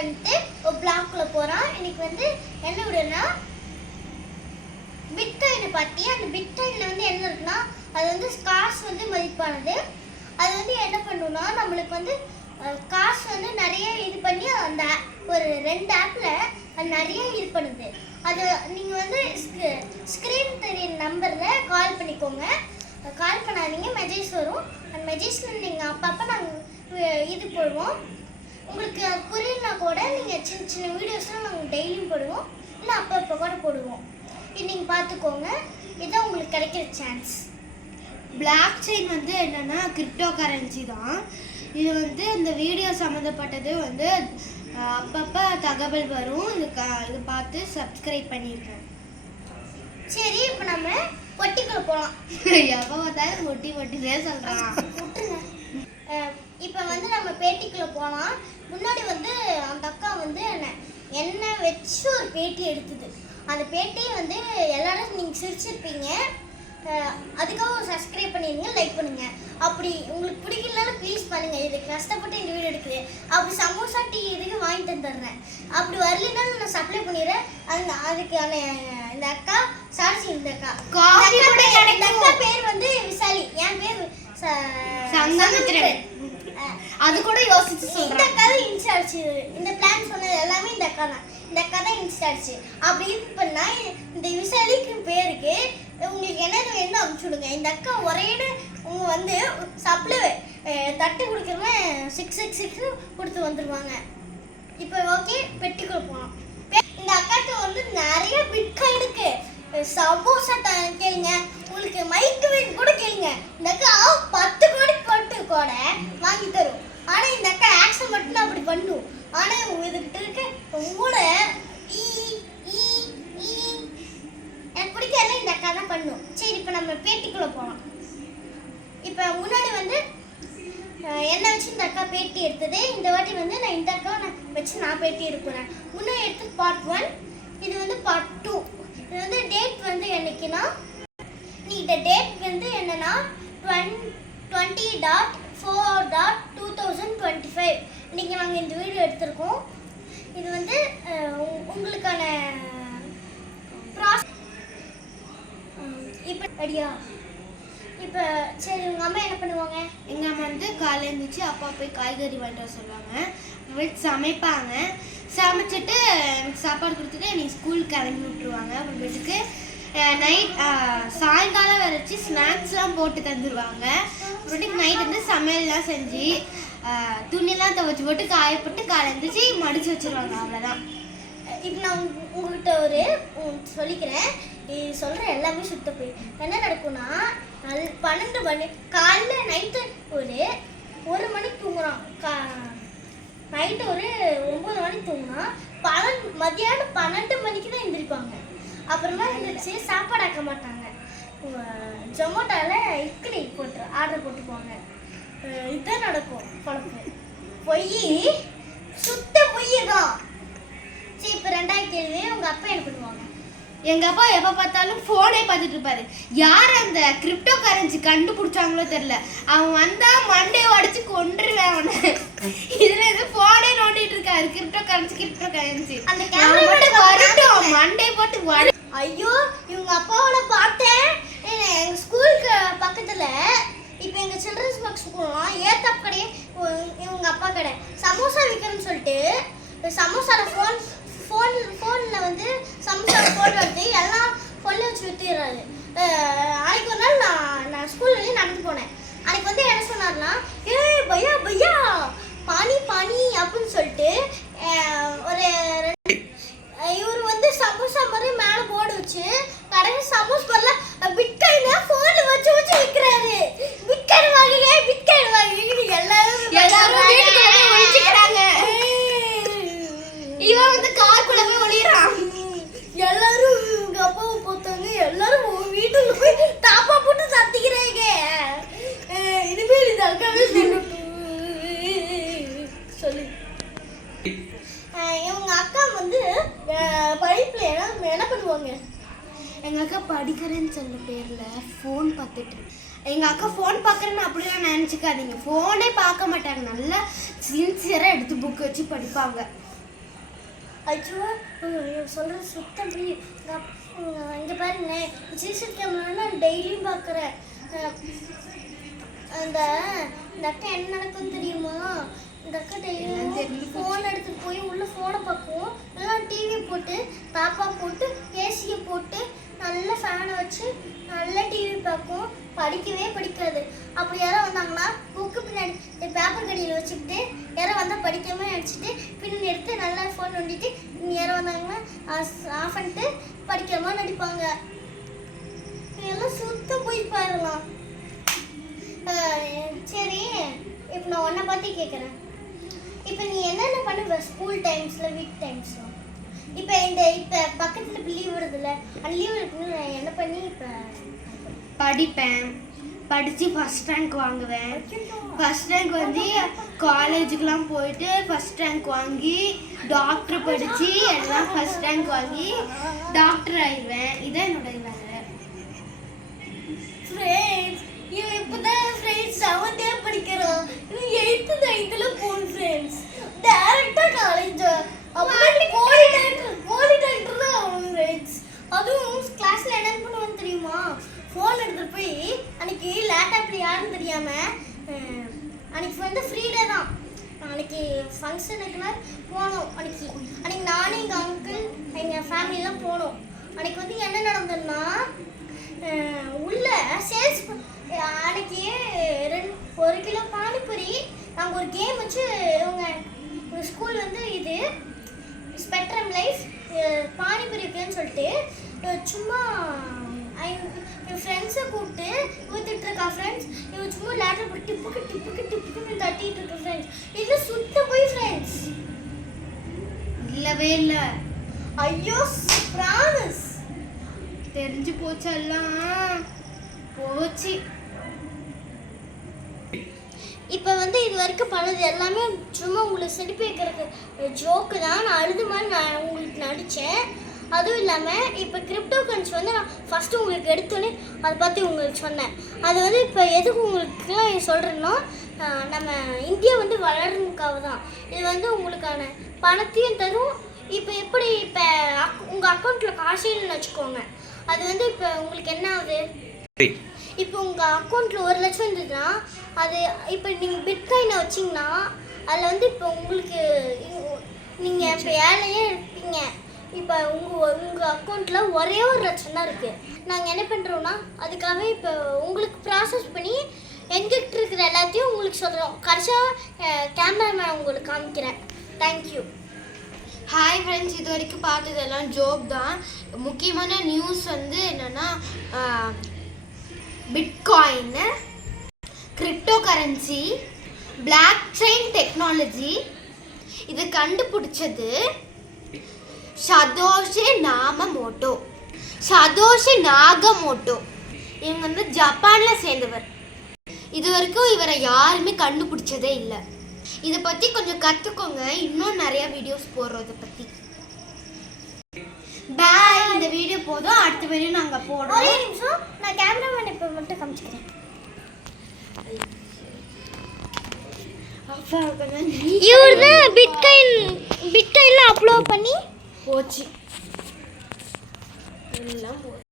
வந்துட்டு ஒரு பிளாக்ல போறோம். இன்னைக்கு வந்து என்ன விடுனா பிட்காயின் பத்தி. அந்த பிட்காயின்ல வந்து என்ன இருக்குன்னா அது வந்து காசு வந்து மதிப்பானது. அது வந்து என்ன பண்ணுன்னா நம்மளுக்கு வந்து காசு வந்து நிறைய இது பண்ணி அந்த ஒரு 2 ஆப்ல அது நிறைய இது பண்ணுது. அது நீங்க வந்து ஸ்கிரீன் தெரிய நம்பர்ல கால் பண்ணிக்கோங்க. கால் பண்ணாதீங்க, மெசேஜ் வரும். அந்த மெசேஜ்ல நீங்க அப்பப்போ நாங்கள் இது போடுவோம். உங்களுக்கு புரியலனா கூட நீங்கள் சின்ன சின்ன வீடியோஸ்லாம் நாங்கள் டெய்லியும் போடுவோம், இல்லை அப்பப்போ கூட போடுவோம். இது நீங்கள் பார்த்துக்கோங்க. இதுதான் உங்களுக்கு கிடைக்கிற சான்ஸ். பிளாக் செயின் வந்து என்னன்னா கிரிப்டோ கரன்சி தான். இது வந்து இந்த வீடியோ சம்மந்தப்பட்டது வந்து அப்பப்போ தகவல் வரும். இது பார்த்து சப்ஸ்கிரைப் பண்ணியிருக்கேன். சரி, இப்போ நம்ம பொட்டிக்குள்ள போகலாம். எப்போ பார்த்தாலும் ஒட்டினே சொல்கிறான். இப்போ வந்து நம்ம பேட்டிக்குள்ள போகலாம். முன்னாடி வந்து அந்த அக்கா வந்து என்ன வச்சு ஒரு பேட்டி எடுத்தது. அந்த பேட்டியை வந்து எல்லாரும் நீங்கள் சிரிச்சிருப்பீங்க. அதுக்காக சப்ஸ்கிரைப் பண்ணிடுங்க, லைக் பண்ணுங்க. அப்படி உங்களுக்கு பிடிக்கலனாலும் ப்ளீஸ் பண்ணுங்க. இதுக்கு கஷ்டப்பட்டு இந்த வீடியோ எடுக்குது. அப்படி சமோசா டீ இதுக்கு வாங்கி தந்துடுறேன். அப்படி வரலனாலும் நான் சப்ளை பண்ணிடுறேன். அதுக்கான இந்த அக்கா சாட்சி. இந்த அக்கா பேர் வந்து விசாலி, என் பேர் சங்கமித்ரன். அது கூட யோசிச்சு சொல்றேன். இந்த அக்கா தான் இன்சார்ஜ். இந்த பிளான் சொன்னது எல்லாமே இந்த அக்கா தான். இந்த அக்கா தான் இன்சார்ஜ். அப்படி இது பண்ணா இந்த விசாலிக்கு பேருக்கு உங்களுக்கு என்னென்ன வேணும் அனுப்பிச்சுடுங்க. இந்த அக்கா ஒரேடு உங்க வந்து சப்ளை தட்டு கொடுக்குறவன் 666 கொடுத்து வந்துடுவாங்க. இப்போ ஓகே, பெட்டிக்குள்ள போகலாம். இந்த அக்காட்ட வந்து நிறைய பிட்காயின் இருக்கு. சமோசா கேளுங்க, உங்களுக்கு மைக்ரோவேவ் கூட கேளுங்க. இந்த அக்கா 10 கோடி போட்டு கூட வாங்கி தரும். ஆனால் இந்த அக்கா ஆக்ஷன் மட்டும் அப்படி பண்ணும். ஆனால் இதுகிட்ட இருக்க கூட எனக்கு பிடிக்கல, இந்த அக்கா தான் பண்ணும். சரி, இப்போ நம்ம பேட்டிக்குள்ளே போகலாம். இப்போ முன்னாடி வந்து என்ன வச்சு இந்த அக்கா பேட்டி எடுத்தது. இந்த வாட்டி வந்து நான் இந்த அக்கா வச்சு நான் பேட்டி எடுக்கிறேன். முன்னாடி எடுத்து பார்ட் 1, இது வந்து பார்ட் 2. இது வந்து டேட் வந்து என்னைக்குன்னா இந்த டேட் வந்து என்னன்னா 20.4.2025 இன்னைக்கு நாங்கள் இந்த வீடியோ எடுத்திருக்கோம். இது வந்து உங்களுக்கான இப்போ ரெடியா? இப்போ சரி, உங்கள் அம்மா என்ன பண்ணுவாங்க? எங்கள் அம்மா வந்து காலையில் இருந்துச்சு அப்பா போய் காய்கறி வாங்கிட்டு வர சொல்லுவாங்க. வீட்டு சமைப்பாங்க. சமைச்சிட்டு எனக்கு சாப்பாடு கொடுத்துட்டு எனக்கு ஸ்கூலுக்கு கிளம்பி விட்டுருவாங்க. அப்புறமேட்டுக்கு நைட் சாயங்காலம் வரைச்சி ஸ்நாக்ஸ்லாம் போட்டு தந்துடுவாங்க. அப்புறமேட்டுக்கு நைட் வந்து சமையல்லாம் செஞ்சு துணியெல்லாம் துவைச்சி போட்டு காயப்பட்டு காலையில் இருந்துச்சு மடித்து வச்சுருவாங்க. அவ்வளோதான். இப்போ நான் உங்கள்கிட்ட ஒரு சொல்லிக்கிறேன். இது சொல்கிற எல்லாமே சுத்த போய் என்ன நடக்கும்னா 12 மணி காலைல நைட்டு ஒரு மணிக்கு தூங்குறான். நைட்டு ஒரு 9 மணிக்கு தூங்குறான். மதியானம் 12 மணிக்கு தான் எழுந்திரிப்பாங்க. அப்புறமா எழுந்திரிச்சு சாப்பாடு ஆக்க மாட்டாங்க. ஜொமேட்டோவில் இட்லி போட்டு ஆர்டர் போட்டுக்குவாங்க. இதுதான் நடக்கும். குழப்பு பொய், சுத்த பொய் தான். சரி, இப்போ 2வது கேள்வி, உங்கள் அப்பா என்ன பண்ணுவாங்க? எங்கள் அப்பா எப்போ பார்த்தாலும் ஃபோனே பார்த்துட்டு இருப்பாரு. யார் அந்த கிரிப்டோ கரன்சி கண்டுபிடிச்சாங்களோ தெரியல. அவன் வந்தால் மண்டே உடச்சி கொண்டுருவேன் அவனை. இதில் எது ஃபோனே நோண்டிட்டு இருக்காரு. கிரிப்டோ கரன்சி அந்த கேமரா வரட்டும், மண்டே போட்டு வர. ஐயோ, இவங்க அப்பாவோட பார்த்தேன். எங்கள் ஸ்கூலுக்கு பக்கத்தில் இப்போ எங்கள் சில்ட்ரன்ஸ் பார்க் ஸ்கூல்லாம் ஏத்தாப் கடையே இவங்க அப்பா கடை சமோசா விற்கிறேன்னு சொல்லிட்டு சமோசாவில் ஃபோனில் வந்து சமோசா ஃபோன் எடுத்து எல்லாம் ஃபோனில் வச்சு விற்றுறாரு. அன்றைக்கி ஒரு நாள் நான் ஸ்கூல்லேயே நடந்து போனேன். அன்றைக்கி வந்து என்ன சொன்னார்னா, பையா பையா பானி பானி அப்படின்னு சொல்லிட்டு ஒரு இவர் வந்து சமோசா மாதிரி மேலே போர்டு வச்சு கடைசி சமோசா பதில் பிட்காயினை ஃபோனில் வச்சு விற்கிறாரு. பிட்காயின் வாங்குங்க, பிட்காயின் வாங்குங்க. எல்லாரும் ஒழிச்சுக்கிறாங்க. இவன் வந்து காருக்குள்ள போய் ஒளிறான். எல்லாரும் இவங்க அப்பாவை பார்த்தாங்க. எல்லாரும் வீட்டுக்கு போய் தாப்பா போட்டு சத்திக்கிறாங்க. இனிமேல் இந்த அக்காவே சொல்லு. இவங்க அக்கா வந்து படிப்புல என்ன பண்ணுவாங்க? எங்கள் அக்கா படிக்கிறேன்னு சொல்ல பேரில் ஃபோன் பார்த்துட்டு. எங்கள் அக்கா ஃபோன் பார்க்குறேன்னு அப்படிலாம் நினச்சிக்காதீங்க. ஃபோனே பார்க்க மாட்டாங்க. நல்லா சின்சியராக எடுத்து புக் வச்சு படிப்பாங்க. ஐயோ சொல்கிறது சுத்தம் இங்கே பாருங்க சிசிடிவி கேமரா நான் டெய்லியும் பார்க்குறேன். இந்த அக்கா என்ன நடக்கும்னு தெரியுமா? இந்த அக்கா டெய்லியும் ஃபோன் எடுத்துட்டு போய் உள்ள ஃபோனை பார்க்கும், எல்லாம் டிவி போட்டு தாப்பா போட்டு ஏசியை போட்டு நல்ல ஃபேனை வச்சு நல்ல டிவி பார்க்கும். படிக்கவே படிக்காது. அப்படி யாரோ வந்தாங்கன்னா புக்கு பின்னாடி பேப்பர் கடியில் வச்சுக்கிட்டு யாரோ வந்தால் படிக்காம நினச்சிட்டு பின்னாடி எடுத்து நல்லா ஃபோன் நோண்டிட்டு யாரோ வந்தாங்கன்னா ஆஃப் பண்ணிட்டு படிக்காம நடிப்பாங்க. இதெல்லாம் சுத்தம் போய் பாருலாம். சரி, இப்போ நான் உன்னை பற்றி கேட்குறேன். இப்போ நீ என்னென்ன பண்ணுவ ஸ்கூல் டைம்ஸில் வீக் டைம்ஸில்? இப்போ பக்கத்தில் இப்போ லீவ் வருதுல்ல, அந்த லீவ் இருக்குன்னு என்ன பண்ணி இப்போ படிப்பேன். படித்து ஃபஸ்ட் ரேங்க் வாங்குவேன். ஃபஸ்ட் ரேங்க் வந்து காலேஜுக்கெலாம் போயிட்டு ஃபஸ்ட் ரேங்க் வாங்கி டாக்டர் படித்து எல்லாம் ஃபஸ்ட் ரேங்க் வாங்கி டாக்டர் ஆயிடுவேன். இதான் என்னோட வேலை. ஃப்ரெண்ட்ஸ், இவன் இப்போதான் ஃப்ரெண்ட்ஸ் 7th படிக்கிறான். இவன் 8th 9th போன் ஃப்ரெண்ட்ஸ். டேரெக்டாக காலேஜ் அப்படி போலி டாக்டர் தான் அவன் ஃப்ரெண்ட்ஸ். அதுவும் கிளாஸில் என்னென்னு பண்ணுவான்னு தெரியுமா? ஃபோன் எடுத்துகிட்டு போய் அன்றைக்கி லேப்டாப்பில் யாருன்னு தெரியாமல் அன்றைக்கி வந்து ஃப்ரீடே தான். அன்றைக்கி ஃபங்க்ஷனுக்குலாம் போனோம். அன்றைக்கி நானும் எங்கள் அங்கிள் எங்கள் ஃபேமிலியெலாம் போனோம். அன்றைக்கி வந்து என்ன நடந்ததுன்னா உள்ள சேல்ஸ் அன்றைக்கி 1 கிலோ பானிபூரி நாங்கள் ஒரு கேம் வச்சு உங்கள் ஸ்கூல் வந்து இது ஸ்பெக்ட்ரம் லைஃப் பானிபூரி இருக்குன்னு சொல்லிட்டு சும்மா என் ஃப்ரெண்ட்ஸை கூப்பிட்டு ஊற்றிட்டு இருக்கா. ஃப்ரெண்ட்ஸ் இவன் சும்மா லேட்டர் போட்டு டிப்புக்கு தட்டிட்டு இருக்க ஃப்ரெண்ட்ஸ். இது சுத்த போய் ஃப்ரெண்ட்ஸ் இல்லவே இல்லை. ஐயோ பிராமிஸ் தெரிஞ்சு போச்செல்லாம் போச்சு. இப்போ வந்து இது வரைக்கும் பண்ணது எல்லாமே சும்மா உங்களுக்கு சிரிப்பு வைக்கிறதுக்கு ஜோக்கு தான். நான் அழுது மாதிரி நான் உங்களுக்கு நடித்தேன். அதுவும் இல்லாமல் இப்போ கிரிப்டோ கரன்சி வந்து நான் ஃபஸ்ட்டு உங்களுக்கு எடுத்தோன்னே அதை பற்றி உங்களுக்கு சொன்னேன். அது வந்து இப்போ எதுக்கு உங்களுக்குலாம் சொல்கிறேன்னா, நம்ம இந்தியா வந்து வளர்றதுக்காக தான். இது வந்து உங்களுக்கான பணத்தையும் தரும். இப்போ எப்படி இப்போ உங்கள் அக்கௌண்ட்டில் காசேன்னு வச்சுக்கோங்க. அது வந்து இப்போ உங்களுக்கு என்ன ஆகுது? இப்போ உங்கள் அக்கௌண்ட்டில் 1 லட்சம் இருந்ததுன்னா அது இப்போ நீங்கள் பிட்காயினை வச்சிங்கன்னா அதில் வந்து இப்போ உங்களுக்கு நீங்கள் இப்போ ஏழையே இருப்பீங்க. இப்போ உங்கள் அக்கௌண்ட்டில் ஒரே 1 லட்சம் தான் இருக்குது. நாங்கள் என்ன பண்ணுறோன்னா அதுக்காக இப்போ உங்களுக்கு ப்ராசஸ் பண்ணி எங்கிட்ட இருக்கிற எல்லாத்தையும் உங்களுக்கு சொல்கிறோம். கடைசியாக கேமராமேன் உங்களுக்கு காமிக்கிறேன். தேங்க்யூ. ஹாய் ஃப்ரெண்ட்ஸ், இது வரைக்கும் பார்த்ததெல்லாம் ஜோக் தான். முக்கியமான நியூஸ் வந்து என்னென்னா bitcoin, crypto currency, block chain technology இது கண்டுபிடிச்சது சதோஷி நாகமோட்டோ. இவங்க வந்து ஜப்பானில் சேர்ந்தவர். இது வரைக்கும் இவரை யாருமே கண்டுபிடிச்சதே இல்லை. இதை பற்றி கொஞ்சம் கற்றுக்கோங்க. இன்னும் நிறைய வீடியோஸ் போடுறதை பற்றி. பாய். இந்த வீடியோ போதும். அடுத்த வீடியோ நாங்கள் போடுறோம். ஒரே நிமிஷம், நான் கேமராமேன் இப்போ மட்டும் காமிச்சிக்கிறேன். இவர் தான் பிட்காயின்ல அப்லோட் பண்ணி போச்சு எல்லாம்.